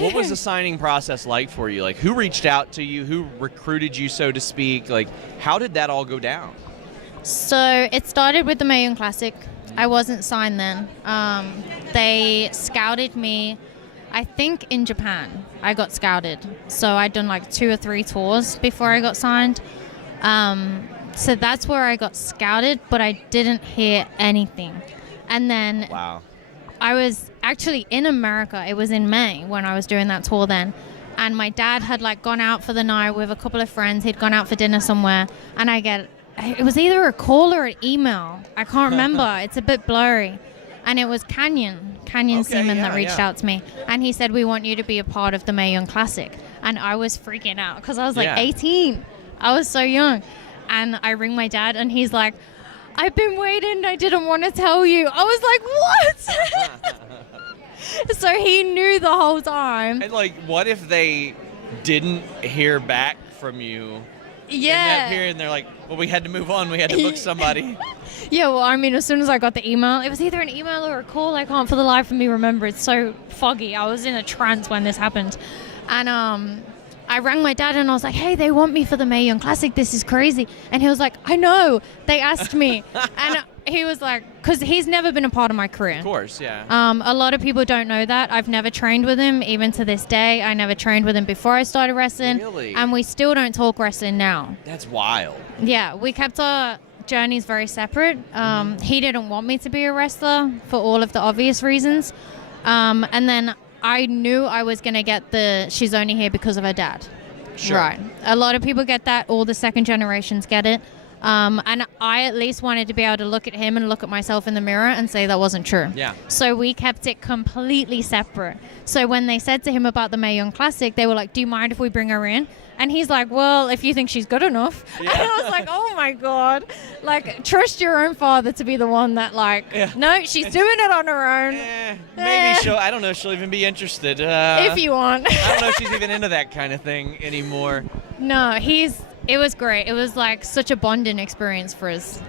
What was the signing process like for you? Like, who reached out to you? Who recruited you, so to speak? Like, how did that all go down? So it started with the Mae Young Classic. I wasn't signed then. They scouted me, I think in Japan. I got scouted. So I'd done like 2 or 3 tours before I got signed. So that's where I got scouted, but I didn't hear anything. And then Wow. I was actually in America. It was in May when I was doing that tour then. And my dad had like gone out for the night with a couple of friends. He'd gone out for dinner somewhere. And it was either a call or an email. I can't remember. It's a bit blurry. And it was Canyon Seaman that reached out to me. And he said, we want you to be a part of the Mae Young Classic. And I was freaking out because I was like 18. I was so young. And I ring my dad and he's like, I've been waiting. I didn't want to tell you. I was like, what? So he knew the whole time. And like, what if they didn't hear back from you in that period? And they're like, well, we had to move on. We had to book somebody. Yeah, well, I mean, as soon as I got the email, it was either an email or a call. I can't for the life of me remember. It's so foggy. I was in a trance when this happened. And I rang my dad and I was like, hey, they want me for the Mae Young Classic. This is crazy. And he was like, I know. They asked me. And he was like, because he's never been a part of my career. Of course, yeah. A lot of people don't know that. I've never trained with him, even to this day. I never trained with him before I started wrestling. Really? And we still don't talk wrestling now. That's wild. Yeah, we kept our journeys very separate. He didn't want me to be a wrestler for all of the obvious reasons. And then I knew I was going to get the she's only here because of her dad. Sure. Right. A lot of people get that. All the second generations get it. And I at least wanted to be able to look at him and look at myself in the mirror and say that wasn't true. Yeah. So we kept it completely separate. So when they said to him about the Mae Young Classic, they were like, do you mind if we bring her in? And he's like, well, if you think she's good enough. Yeah. And I was like, oh my God. Like, trust your own father to be the one that no, she's doing it on her own. Maybe I don't know if she'll even be interested. If you want. I don't know if she's even into that kind of thing anymore. No, it was great. It was like such a bonding experience for us.